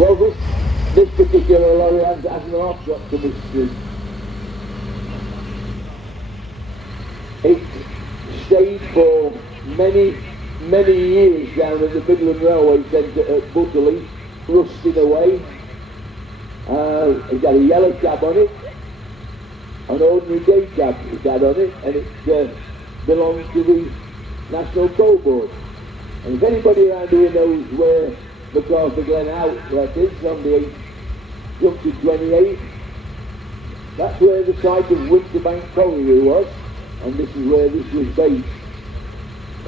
Well, this particular lorry has an offshot to mystery. It stayed for many years down at the Midland Railway Centre at Butterley, rusting away. It had a yellow cab on it, an ordinary day cab it had on it, and it belonged to the National Coal Board. And if anybody around here knows where MacArthur Glen Outlet is, on the 8th Junction 28, that's where the site of Winterbank Colliery was, and this is where this was based.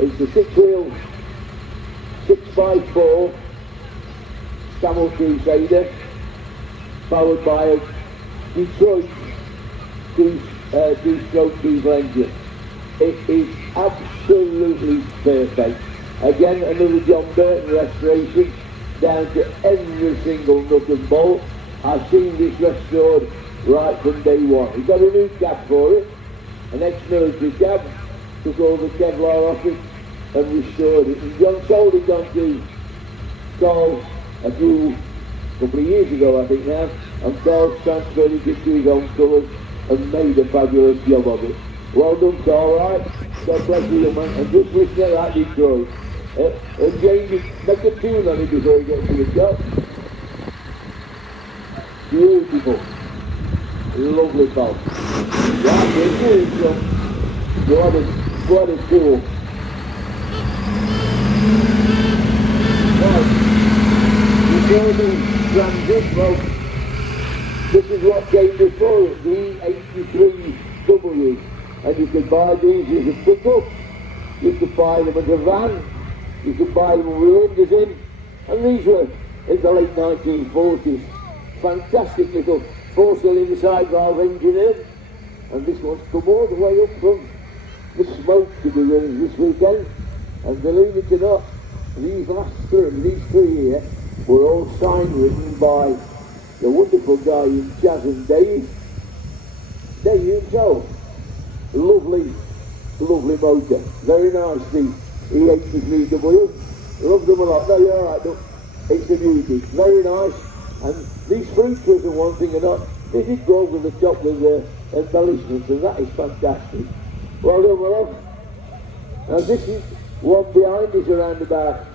It's a six-wheel 6x4 Scammell Crusader, powered by a Detroit two-stroke diesel engine. It is absolutely perfect. Again, another John Burton restoration, down to every single nut and bolt. I've seen this restored right from day one. We've got a new cab for it, an ex-military cab, took all the Kevlar off it and restored it. And John sold it on to Carl a couple of years ago, I think now, and Carl transferred it into his own colours and made a fabulous job of it. Well done, Carl Wright. God bless you, young man. And just listen at that, Detroit. And James, make a tune on it before you get to the job. Beautiful. Lovely boat. Right, we're doing some. What a tool. Well, before the transit, well, this is what came before it, the E83W. And you could buy these as a pickup, you could buy them as a van, you could buy them with windows in, and these were in the late 1940s. Fantastic little four-cylinder side valve engine in, and this one's come all the way up from the smoke to be running this weekend. And believe it or not, these three here were all sign written by the wonderful guy in Jazz and Dave himself. Lovely motor, very nice, the E83W, love them a lot. No, you're alright, look, it's a beauty, very nice. And these fruit trees and one thing or not, they did go over the top with embellishments, and that is fantastic. Well done, my love. Now this is one behind is around about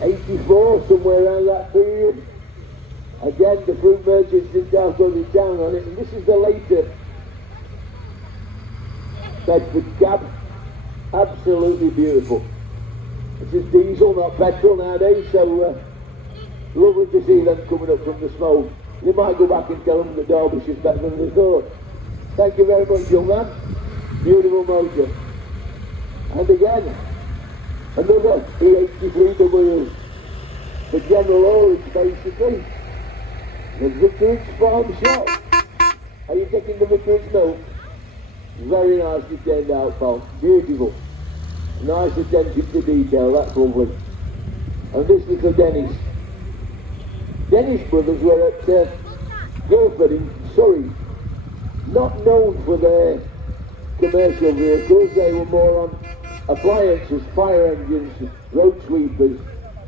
84, somewhere around that period. Again, the fruit merchants didn't have got it down on it, and this is the later Bedford cab, absolutely beautiful. It's just diesel, not petrol nowadays, so lovely to see them coming up from the smoke. You might go back and tell them that Derbyshire's better than they thought. Thank you very much, young man. Beautiful motor. And again, another E83W. The general haulage, basically. The Vicarage Farm Shop. Are you taking the Vicarage milk? Very nicely turned out, pal. Beautiful. Nice attention to detail, that's lovely. And this is for Dennis. Dennis Brothers were at Kirkby in Surrey. Not known for their commercial vehicles, they were more on appliances, fire engines, road sweepers,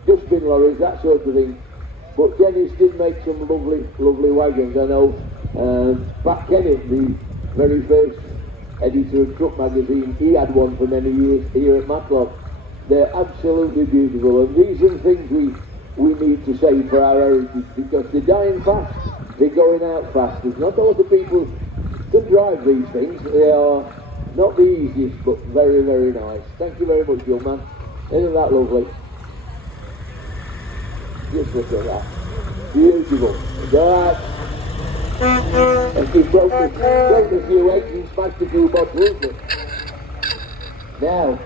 dustbin lorries, that sort of thing. But Dennis did make some lovely wagons. I know Pat Kennett, the very first editor of Truck Magazine, he had one for many years here at Matlock. They're absolutely beautiful, and these are the things we need to save for our heritage, because they're dying fast, they're going out fast. There's not a lot of people to drive these things. They are not the easiest, but very nice. Thank you very much, young man. Isn't that lovely? Just look at that. Beautiful. That. And he broke a few eggs and smashed a few bottles. But now,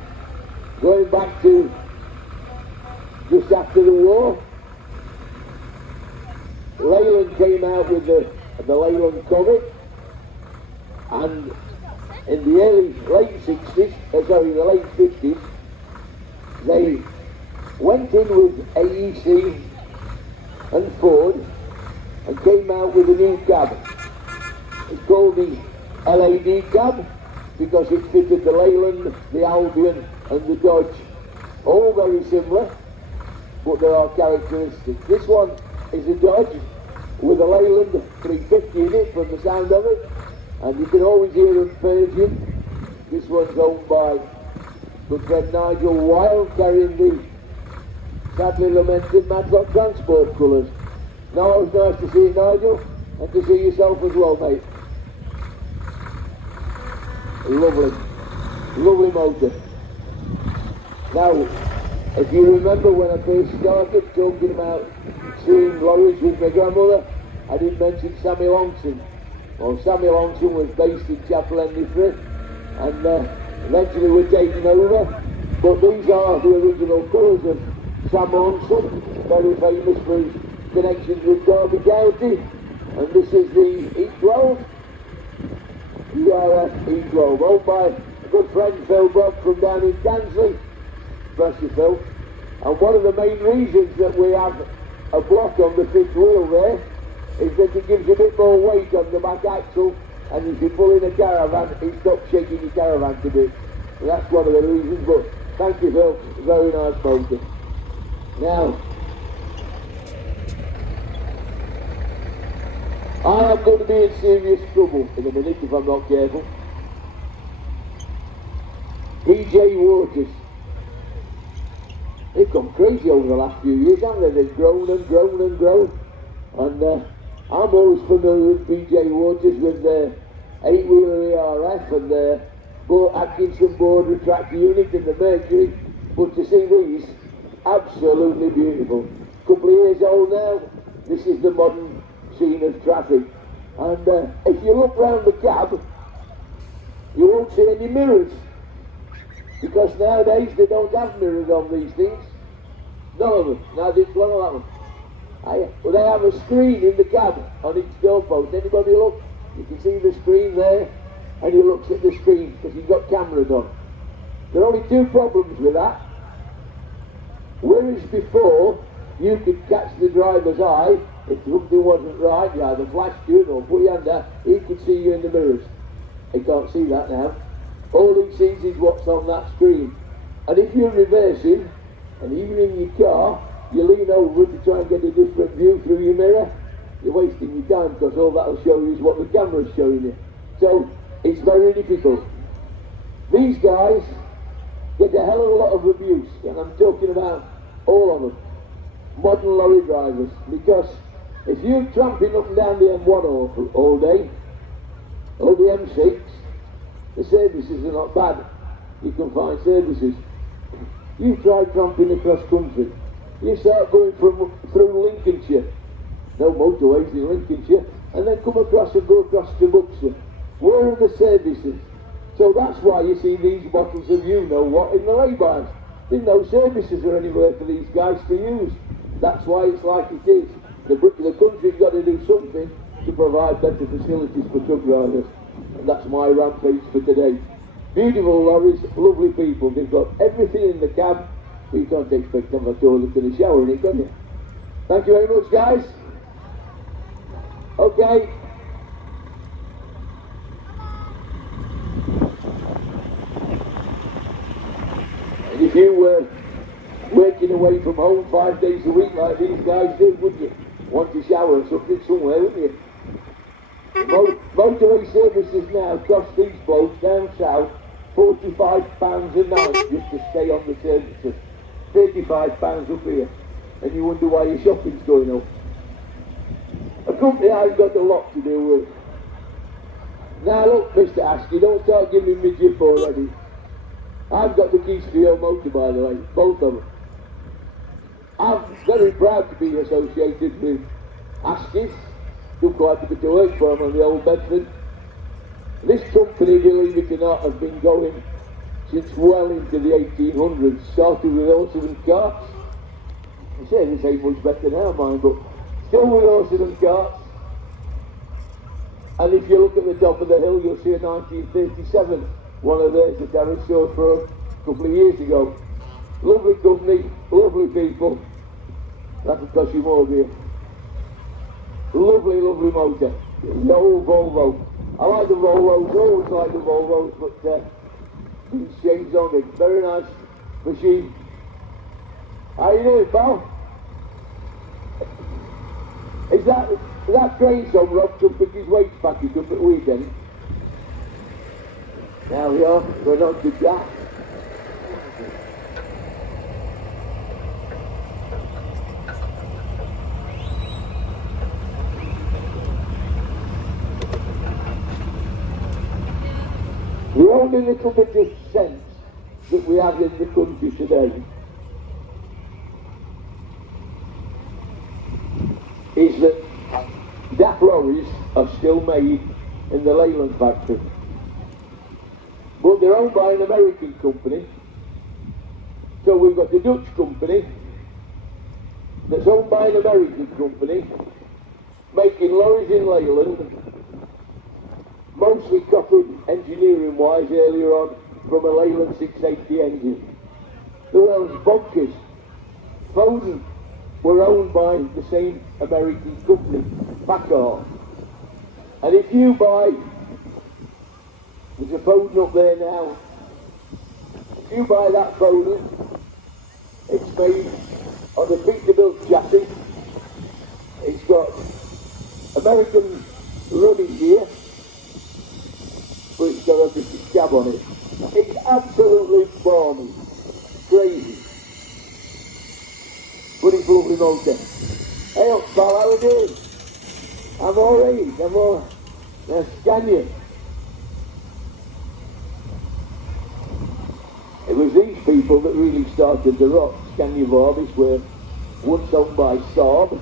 going back to just after the war, Leyland came out with the Leyland Comet, and in the late 50s, they went in with AEC and Ford and came out with a new cab. It's called the LAD cab because it fitted the Leyland, the Albion and the Dodge, all very similar. but there are characteristics. This one is a Dodge with a Leyland 350 in it from the sound of it, and you can always hear them paging. This one's owned by good friend Nigel Wilde, carrying the sadly lamented Matlock Transport colours. Now it was nice to see you, Nigel, and to see yourself as well, mate. Lovely, lovely motor. Now, if you remember when I first started talking about seeing lorries with my grandmother, I did mention Samuel Longson. Well, Samuel Longson was based in Chapel Endifrey, and eventually were taken over, but these are the original colours of Sam Longson, very famous for his connections with Derby County, and this is the E12, ERF E12, owned by a good friend Phil Brock from down in Tansley. Bless you, Phil. And one of the main reasons that we have a block on the fifth wheel there is that it gives a bit more weight on the back axle, and if you pull in a caravan, it stops shaking your caravan a bit. And that's one of the reasons, but thank you, Phil. Very nice motor. Now, I am going to be in serious trouble in a minute if I'm not careful. PJ Waters. They've gone crazy over the last few years, haven't they? They've grown and grown and grown. And I'm always familiar with PJ Waters with their 8-wheeler ERF and their Atkinson border tractor unit and the Mercury. But to see these, absolutely beautiful. Couple of years old now, this is the modern scene of traffic. And if you look round the cab, you won't see any mirrors. Because nowadays they don't have mirrors on these things. None of them. Now this one or that one. Well, they have a screen in the cab on each doorpost. Anybody look? You can see the screen there, and he looks at the screen because he's got cameras on. There are only two problems with that. Whereas before, you could catch the driver's eye if something wasn't right, you either flashed you or put your hand out, he could see you in the mirrors. He can't see that now. All he sees is what's on that screen. And if you're reversing, and even in your car, you lean over to try and get a different view through your mirror, you're wasting your time because all that'll show you is what the camera's showing you. So, it's very difficult. These guys get a hell of a lot of abuse, and I'm talking about all of them. Modern lorry drivers, because if you're tramping up and down the M1 all day, or the M6, the services are not bad. You can find services. You try tramping across country. You start going through Lincolnshire, no motorways in Lincolnshire, and then come across and go across to Buxton. Where are the services? So that's why you see these bottles of you-know-what in the lay-bys. There's no services or anywhere for these guys to use. That's why it's like it is. The country's got to do something to provide better facilities for truck drivers. And that's my rampage for today. Beautiful lorries, lovely people. They've got everything in the cab, but you can't expect to have a toilet and a shower in it, can you? Thank you very much, guys. Okay. And if you were working away from home 5 days a week like these guys do, wouldn't you? Want to shower or something somewhere, wouldn't you? Motorway services now cost these blokes down south £45 a night just to stay on the services. £35 up here. And you wonder why your shopping's going up. A company I've got a lot to do with. Now look, Mr. Ashley, don't start giving me jip already. I've got the keys to your motor, by the way, both of them. I'm very proud to be associated with Ashley's. Do quite a bit of work for them on the old Bedford. This company, believe it or not, has been going since well into the 1800s. Started with horses and carts. I say this ain't much better now, mine, but still with horses and carts. And if you look at the top of the hill, you'll see a 1937, one of theirs that I restored for a couple of years ago. Lovely company, lovely people. That'll cost you more, dear. Lovely, lovely motor. The old Volvo. I like the Volvos, always like the Volvos, but these changed on it. Very nice machine. How you doing, pal? Is that grandson rocked up with his weights packet up at the weekend? There we are, we're on to that. The only little bit of sense that we have in the country today is that DAF lorries are still made in the Leyland factory. But they're owned by an American company. So we've got a Dutch company that's owned by an American company making lorries in Leyland, mostly copied engineering-wise earlier on from a Leyland 680 engine. The world's bonkers. Foden were owned by the same American company, Packard. And if you buy, there's a Foden up there now, if you buy that Foden, it's made on a Peterbilt chassis, it's got American running gear, but it's got a British cab on it. It's absolutely balmy, crazy. But it's a lovely motor. Hey up pal, how are you doing? I'm alright, I'm all... Now scan you. It was these people that really started the rock. Scania Varbis were once owned by Saab,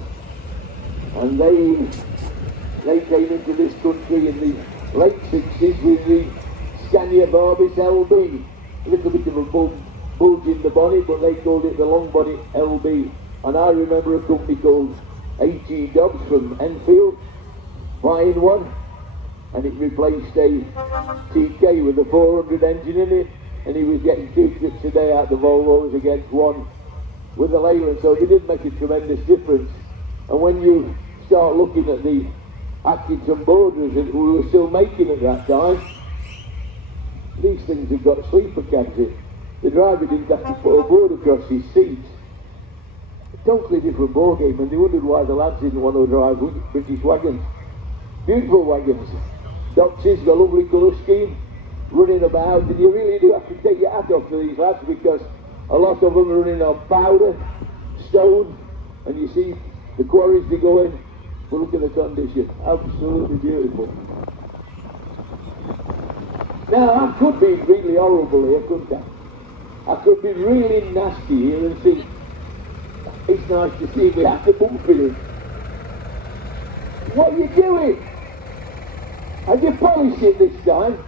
and they came into this country in the late 60s with the Scania Varbis LB. A little bit of a bulge in the bonnet, but they called it the long bonnet LB. And I remember a company called A.G. Dobbs from Enfield buying one, and it replaced a TK with a 400 engine in it, and he was getting 2 trips a day out the Volvos against one with the Leyland, so it did make a tremendous difference. And when you start looking at the Atkinson Borders that we were still making at that time, these things have got sleeper cabs in. The driver didn't have to put a board across his seat. Totally different ball game, and they wondered why the lads didn't want to drive British wagons. Beautiful wagons. Doxies, got a lovely colour scheme, running about, and you really do have to take your hat off to these lads because a lot of them are running on powder, stone, and you see the quarries they go in. But look at the condition, absolutely beautiful. Now I could be really horrible here, couldn't I? I could be really nasty here and see. It's nice to see me have to bump in it. What are you doing? Have you polished it this time?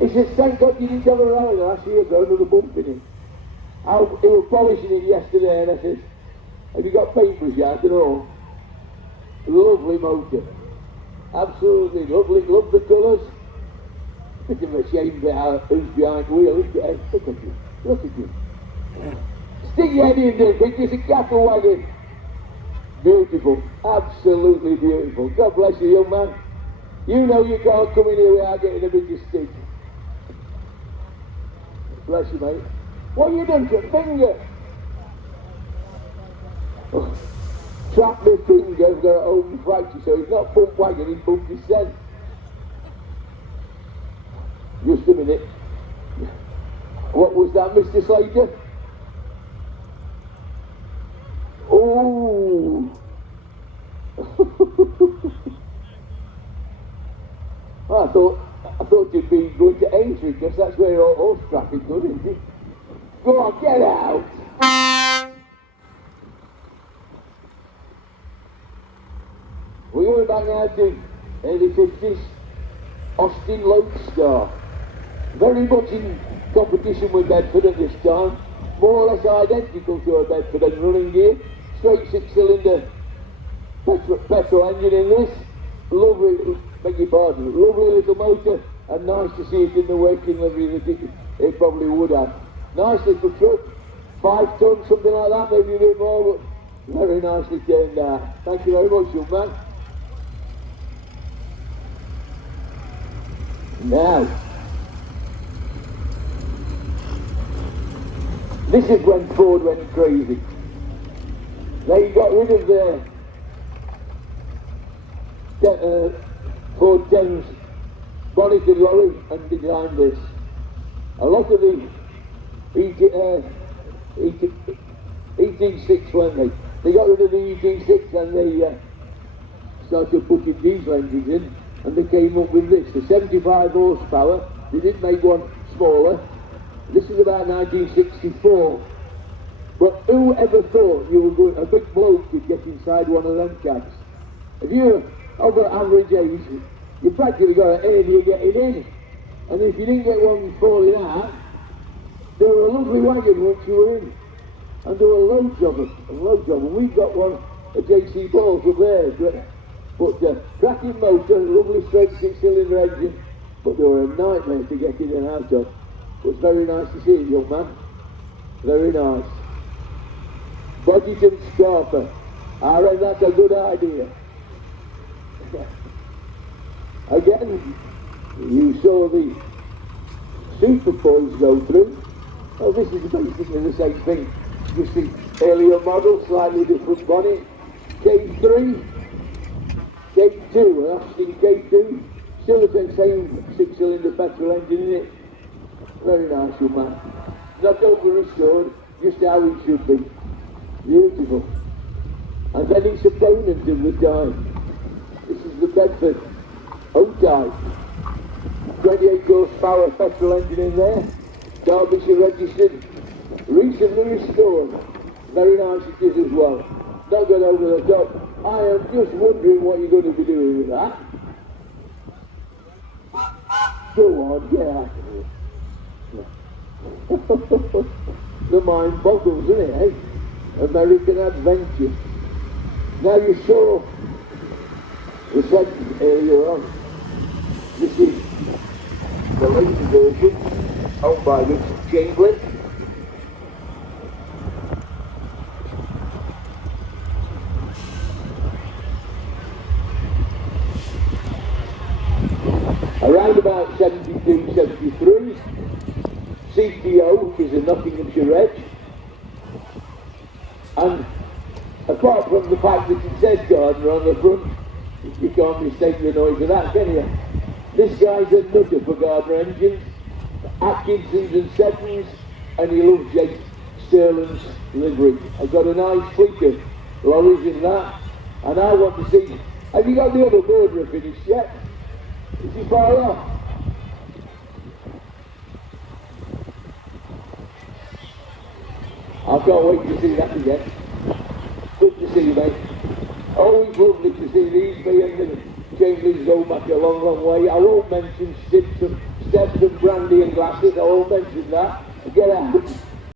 He says, thank God you didn't have a rally last year, got another bump in it. He was polishing it yesterday, and I said, have you got paintbrush out and all? Lovely motor. Absolutely lovely. Love the colours. Bit of a shame that who's behind the wheel, isn't it? Look at you. Look at you. Stick your head in there, think it's a cattle wagon. Beautiful, absolutely beautiful. God bless you, young man. You know you can't come in here without getting a bit of stick. Bless you, mate. What have you done to your finger? Oh, trapped my finger, I've got an open fracture, so he's not bumped wagon, he's bumped his scent. Just a minute. What was that, Mr. Slater? Oh! I thought you'd be going to Aintree because that's where all horse traffic goes, isn't it? Go on, get out! We're going back now to early 50s. Austin Lodestar. Very much in competition with Bedford at this time. More or less identical to a Bedford and running gear. Straight 6-cylinder petrol engine in this. Lovely, beg your pardon, lovely little motor, and nice to see it in the working livery that it probably would have. Nice little truck, 5 tons, something like that, maybe a bit more, but very nicely turned out. Thank you very much, young man. Now, this is when Ford went crazy. They got rid of their Ford Thames bonneted lorry and designed this. A lot of the ET6 weren't they got rid of the ET6 and they started putting diesel engines in, and they came up with this, the 75 horsepower. They did make one smaller. This is about 1964. But who ever thought you were going, a big bloke could get inside one of them cabs? If you're of an average age, you practically got an aim you're getting in. And if you didn't get one falling out, they were a lovely wagon once you were in. And there were loads of them, and we've got one at JC Balls up there. But cracking motor, lovely straight 6-cylinder engine, but they were a nightmare to get in and out of. It was very nice to see it, young man. Very nice. Budget and Scarper. I reckon that's a good idea. Again, you saw the Super Boys go through. Oh, this is basically the same thing. Just the earlier model, slightly different bonnet. K3, K2, Ashfield K2. Still the same 6-cylinder petrol engine in it. Very nice, young man. Not over restored, just how it should be. Beautiful. And then its opponent of the time. This is the Bedford O-Type. 28 horsepower petrol engine in there. Derbyshire registered. Recently restored. Very nice it is as well. Not gone over the top. I am just wondering what you're going to be doing with that. Go on, get out of here. The mind boggles, isn't it, eh? American Adventure. Now you saw the second earlier on. This is the later version, owned by Richard Chamberlain. Around about 72, 73, CTO is a Nottinghamshire reg. And apart from the fact that it says Gardner on the front, you can't mistake the noise of that, can you? This guy's a nutter for Gardner engines, Atkinson's and Settons, and he loves Jake Sterling's livery. I've got a nice fleet of lorries in that, and I want to see, have you got the other border finished yet? Is he far off? I can't wait to see that again. Good to see you, mate. Always lovely to see these being the Chamberlains go back a long, long way. I won't mention steps and brandy and glasses, I won't mention that. Get out.